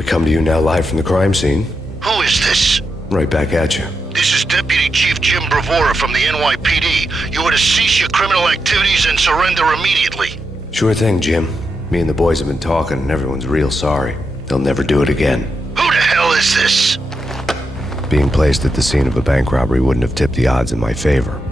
We come to you now live from the crime scene. Who is this? Right back at you. This is Deputy Chief Jim Bravura from the NYPD. You are to cease your criminal activities and surrender immediately. Sure thing, Jim. Me and the boys have been talking and everyone's real sorry. They'll never do it again. Who the hell is this? Being placed at the scene of a bank robbery wouldn't have tipped the odds in my favor.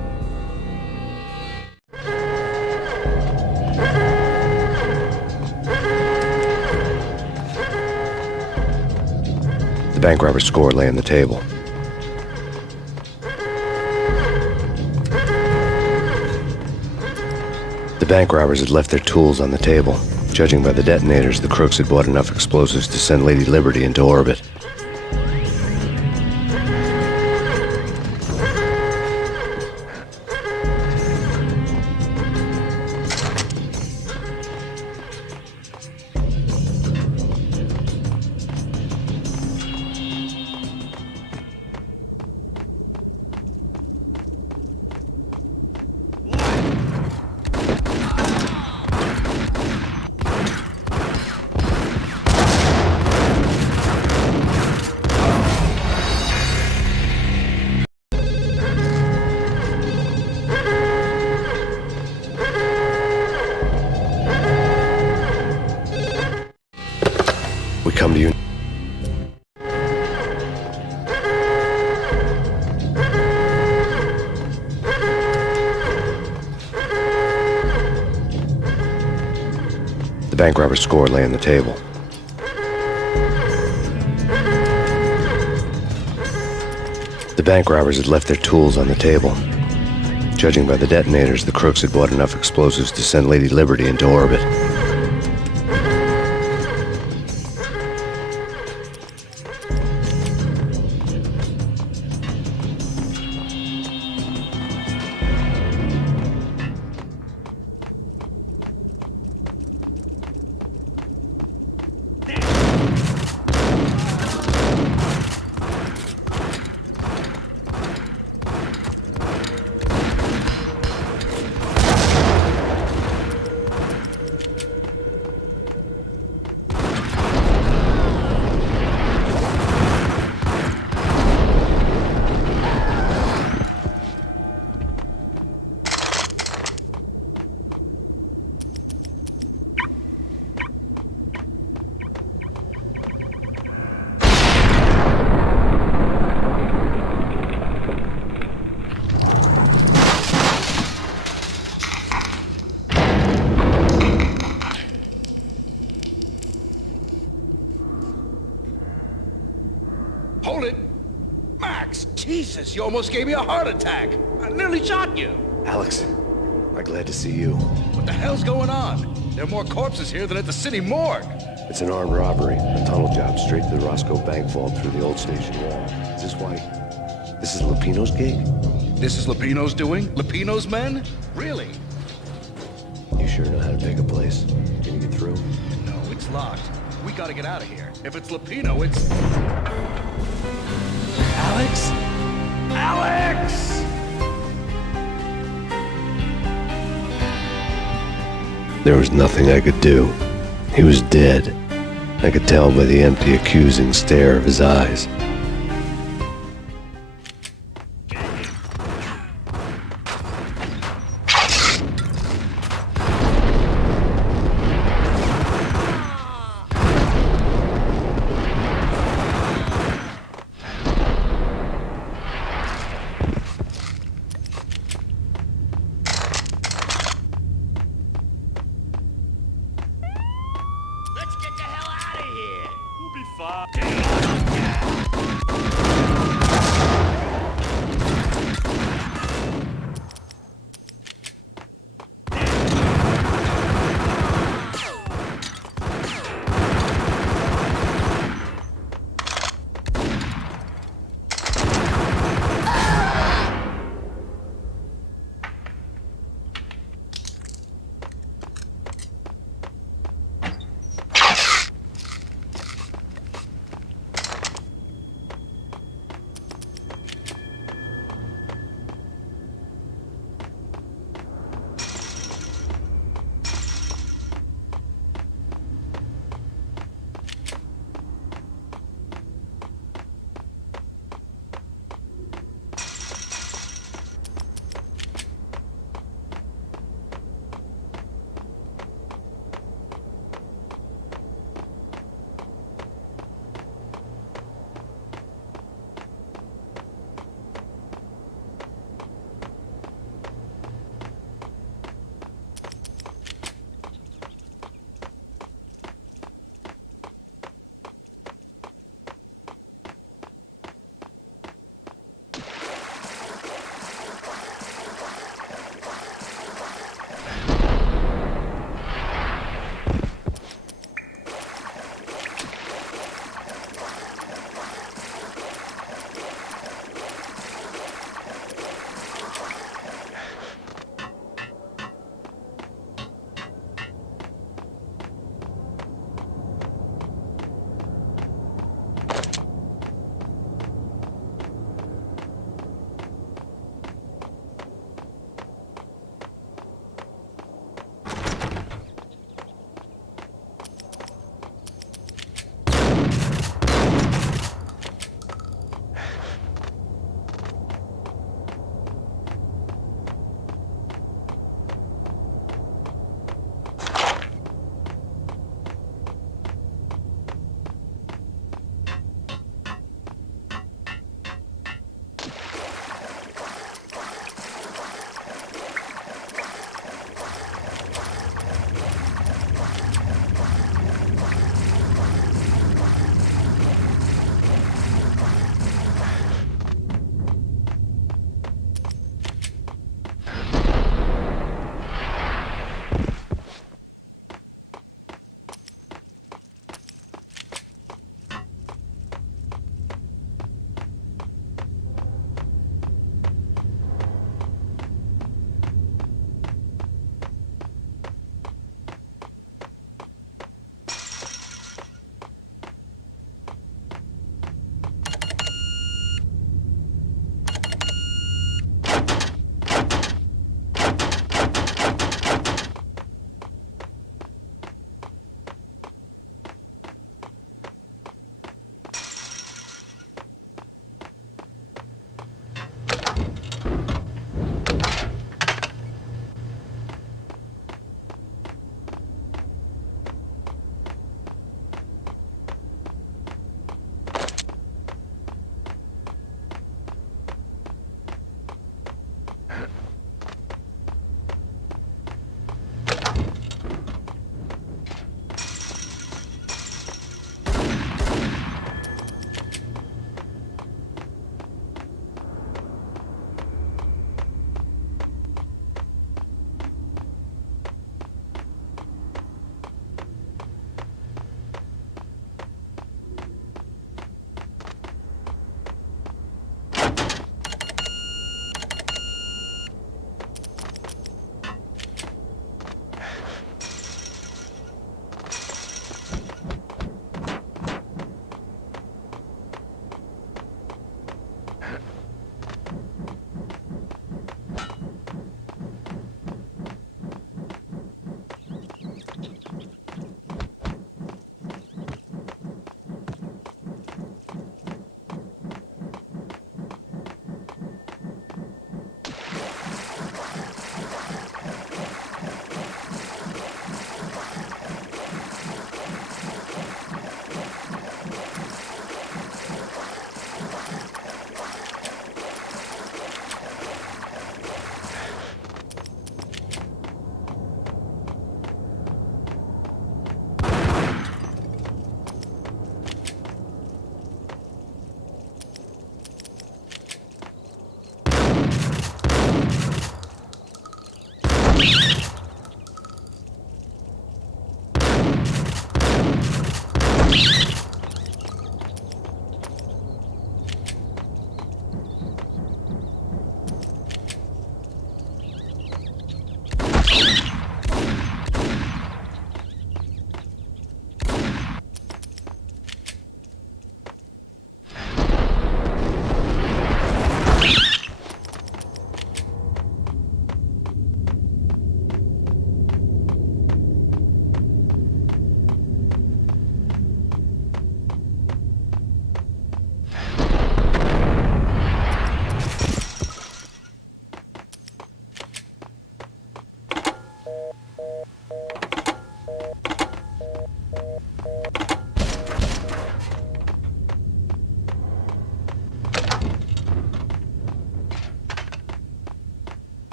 The bank robber's score lay on the table. The bank robbers had left their tools on the table. Judging by the detonators, the crooks had bought enough explosives to send Lady Liberty into orbit. We come to you. The bank robber's score lay on the table. The bank robbers had left their tools on the table. Judging by the detonators, the crooks had bought enough explosives to send Lady Liberty into orbit. Hold it! Max! Jesus, you almost gave me a heart attack! I nearly shot you! Alex, I'm glad to see you. What the hell's going on? There are more corpses here than at the city morgue! It's an armed robbery, a tunnel job straight to the Roscoe Bank vault through the old station wall. Is this why? This is Lupino's gig? This is Lupino's doing? Lupino's men? Really? You sure know how to pick a place? Can you get through? No, it's locked. We gotta get out of here. If it's Lupino, it's... Alex? Alex! There was nothing I could do. He was dead. I could tell by the empty, accusing stare of his eyes. Let's get the hell out of here! We'll be fine.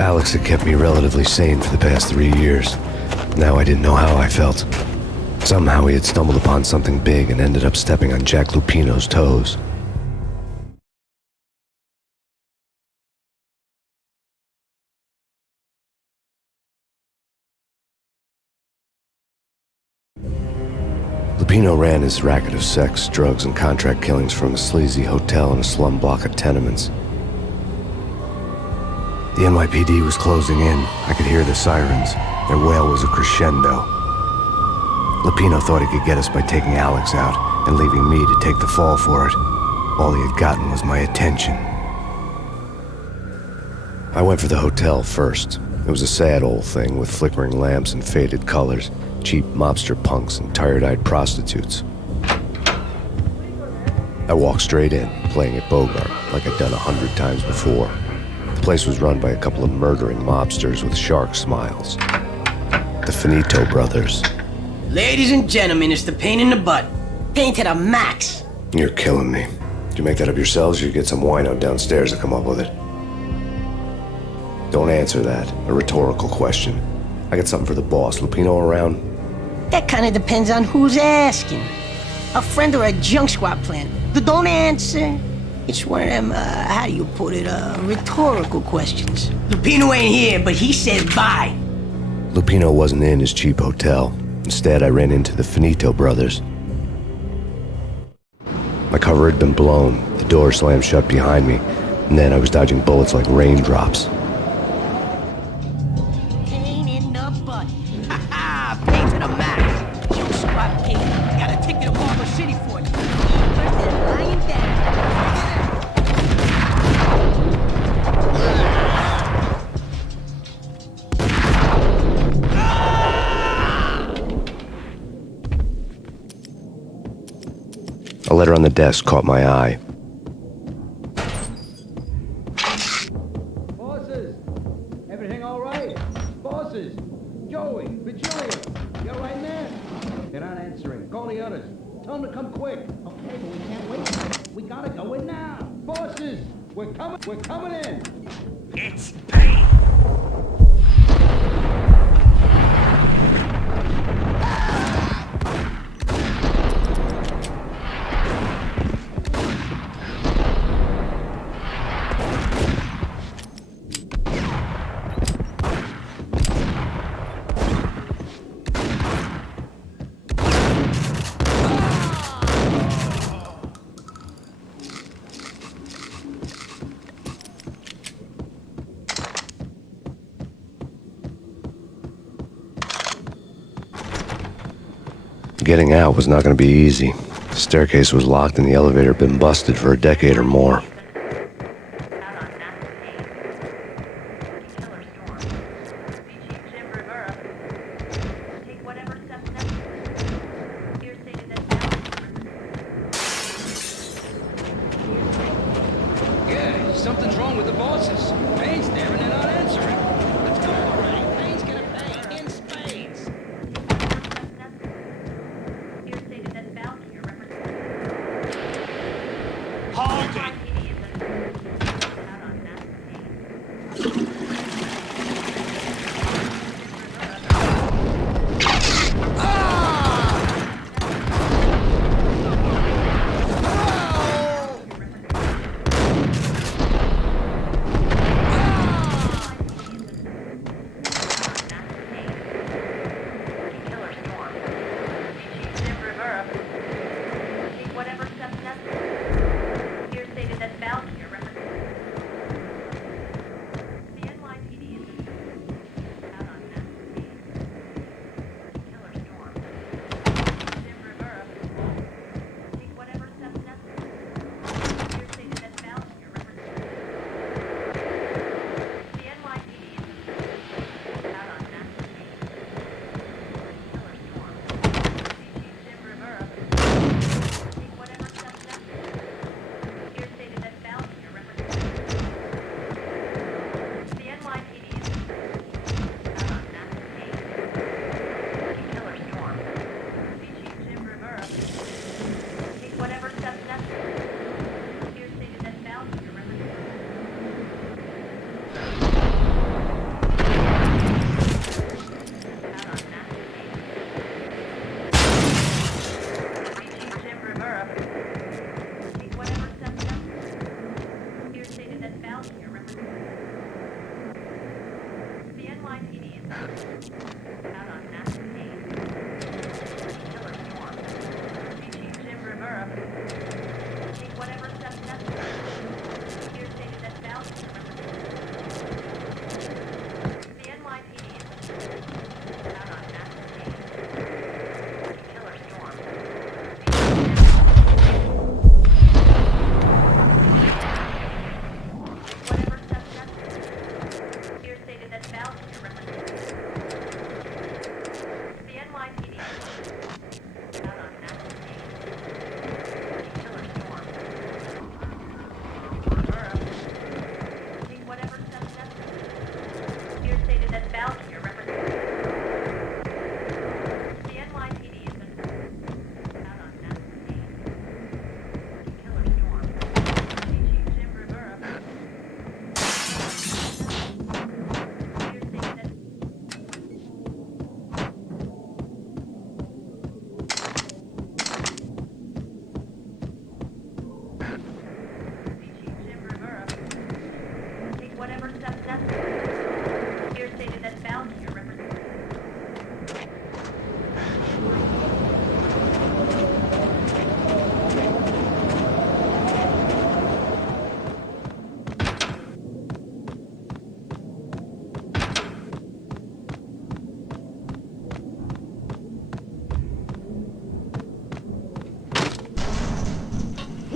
Alex had kept me relatively sane for the past 3 years. Now I didn't know how I felt. Somehow he had stumbled upon something big and ended up stepping on Jack Lupino's toes. Lupino ran his racket of sex, drugs, and contract killings from a sleazy hotel in a slum block of tenements. The NYPD was closing in. I could hear the sirens. Their wail was a crescendo. Lupino thought he could get us by taking Alex out and leaving me to take the fall for it. All he had gotten was my attention. I went for the hotel first. It was a sad old thing with flickering lamps and faded colors, cheap mobster punks and tired-eyed prostitutes. I walked straight in, playing at Bogart like I'd done 100 times before. The place was run by a couple of murdering mobsters with shark smiles. The Finito brothers. Ladies and gentlemen, it's the pain in the butt. Pain to the max. You're killing me. Did you make that up yourselves, or you get some wino downstairs to come up with it? Don't answer that. A rhetorical question. I got something for the boss. Lupino around? That kind of depends on who's asking. A friend or a junk squad plan. Don't answer. It's one of them, how do you put it, rhetorical questions. Lupino ain't here, but he said bye. Lupino wasn't in his cheap hotel. Instead, I ran into the Finito brothers. My cover had been blown. The door slammed shut behind me, and then I was dodging bullets like raindrops. Pain in the butt. Ha ha! Pain to the max. Junk squad pain. Got a ticket to Harbor City for you. First and lying down. A letter on the desk caught my eye. Bosses! Everything all right? Bosses! Joey! Virgilio! You all right, man? They're not answering. Call the others. Tell them to come quick. Okay, but we can't wait. We gotta go in now. Bosses! We're coming in! It's Payne. Getting out was not going to be easy. The staircase was locked and the elevator had been busted for a decade or more. Yeah, something's wrong with the bosses. Payne's there and they're not answering. Let's go already. Payne's gonna pay in spades. Hold it.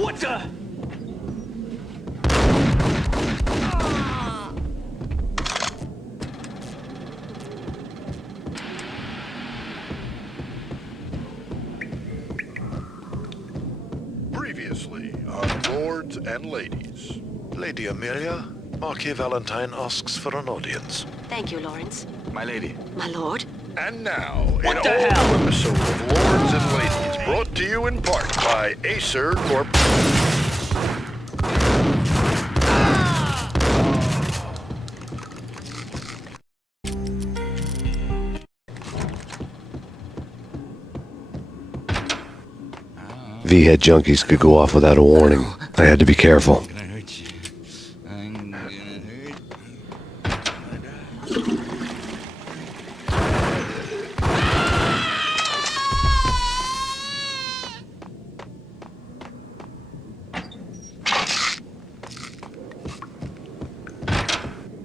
What the? Previously on Lords and Ladies. Lady Amelia, Marquis Valentine asks for an audience. Thank you, Lawrence. My lady. My lord. And now, What an the all-new hell? episode of Lords and Ladies, brought to you in part by Acer Corp. V-head junkies could go off without a warning. I had to be careful.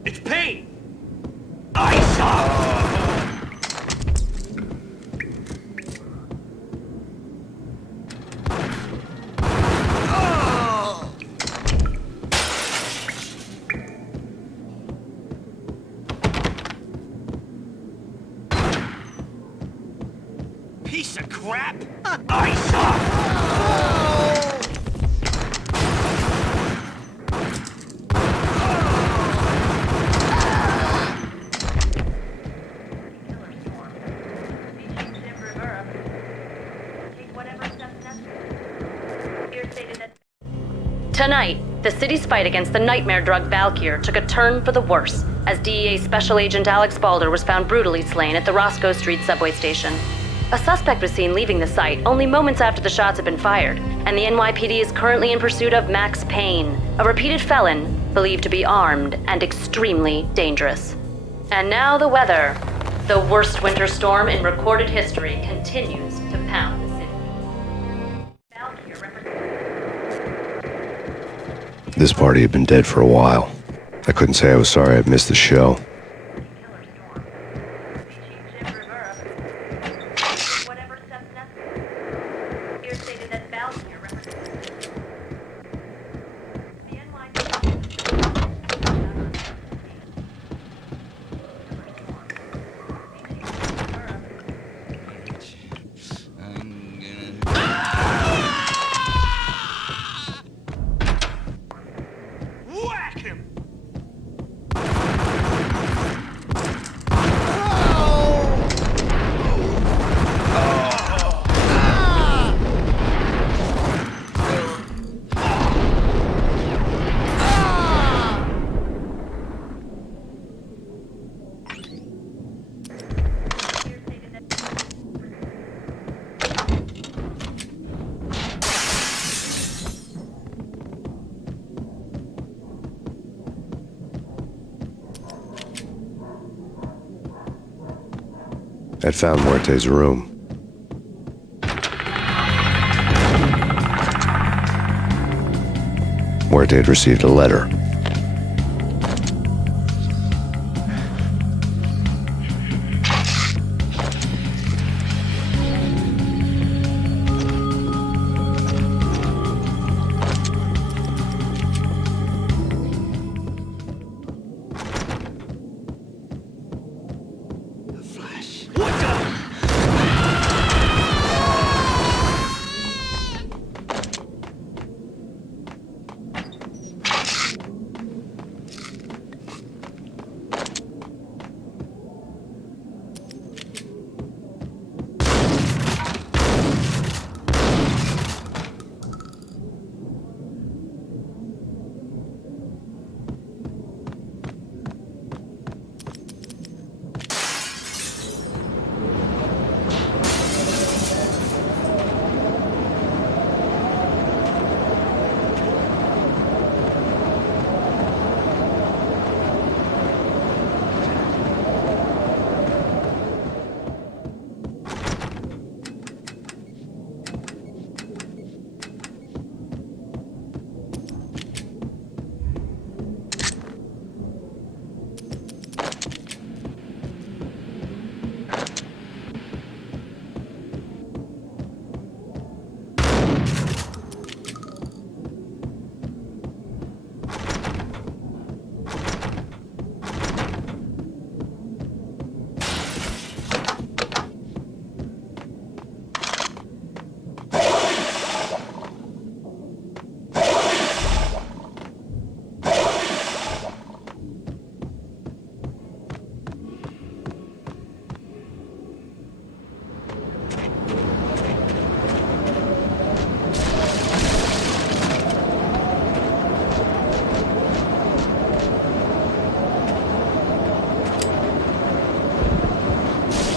It's Payne! I saw! Piece of crap! I saw! Tonight, the city's fight against the nightmare drug Valkyr took a turn for the worse as DEA Special Agent Alex Balder was found brutally slain at the Roscoe Street subway station. A suspect was seen leaving the site only moments after the shots had been fired, and the NYPD is currently in pursuit of Max Payne, a repeated felon believed to be armed and extremely dangerous. And now the weather. The worst winter storm in recorded history continues to pound the city. Valkyr represents This party had been dead for a while. I couldn't say I was sorry I'd missed the show. Whack him! I'd found Muerte's room. Muerte had received a letter. What the?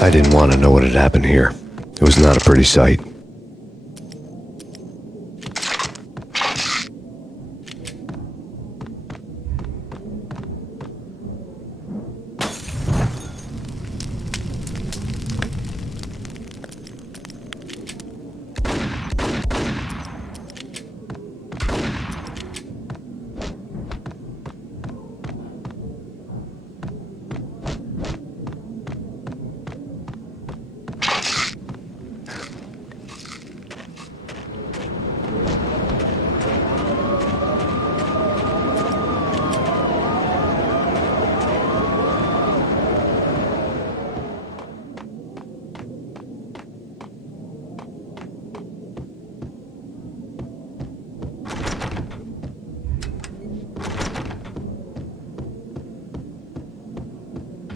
I didn't want to know what had happened here. It was not a pretty sight.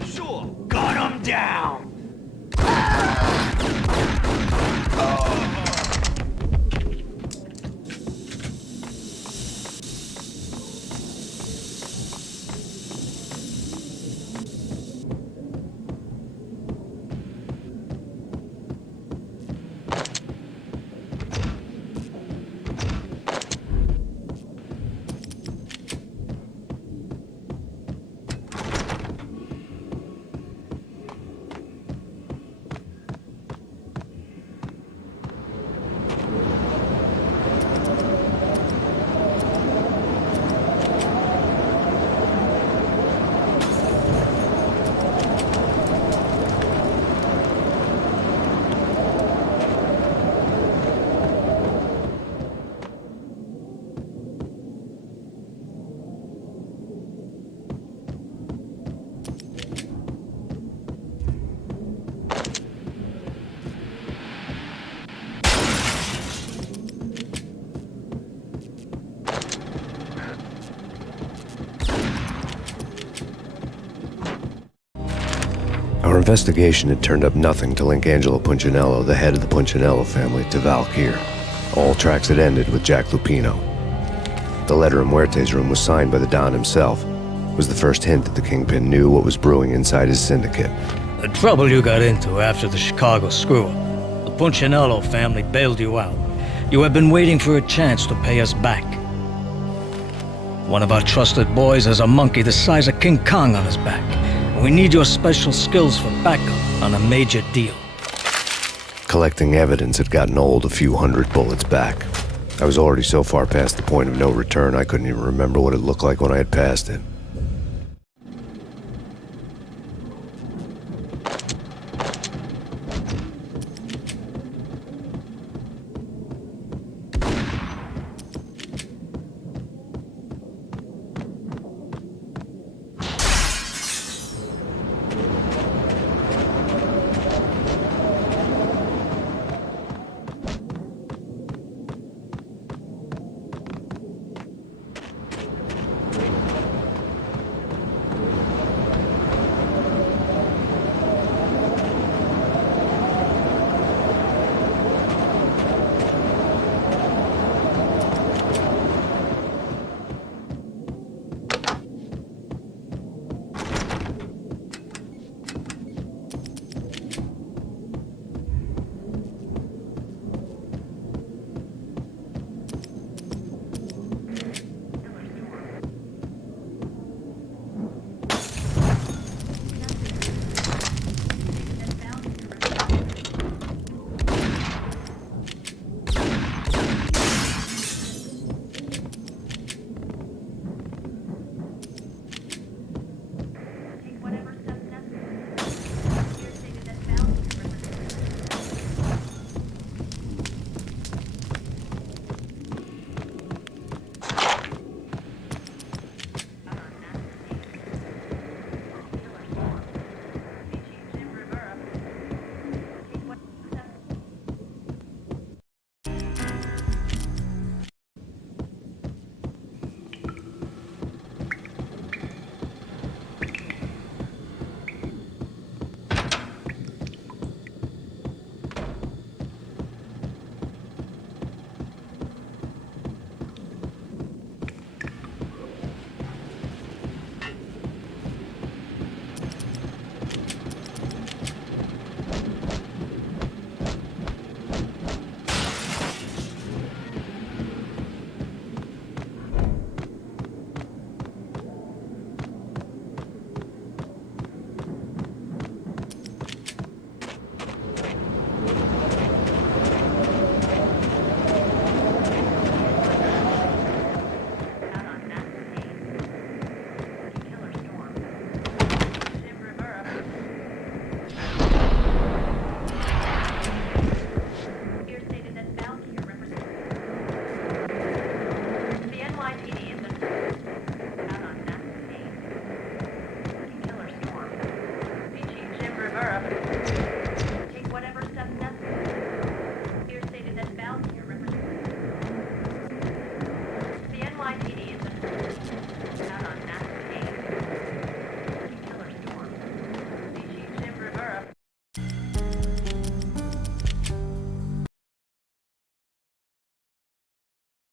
Sure, gun him down! Our investigation had turned up nothing to link Angelo Punchinello, the head of the Punchinello family, to Valkyr. All tracks had ended with Jack Lupino. The letter in Muerte's room was signed by the Don himself. It was the first hint that the Kingpin knew what was brewing inside his syndicate. The trouble you got into after the Chicago screw-up. The Punchinello family bailed you out. You have been waiting for a chance to pay us back. One of our trusted boys has a monkey the size of King Kong on his back. We need your special skills for backup on a major deal. Collecting evidence had gotten old a few hundred bullets back. I was already so far past the point of no return I couldn't even remember what it looked like when I had passed it.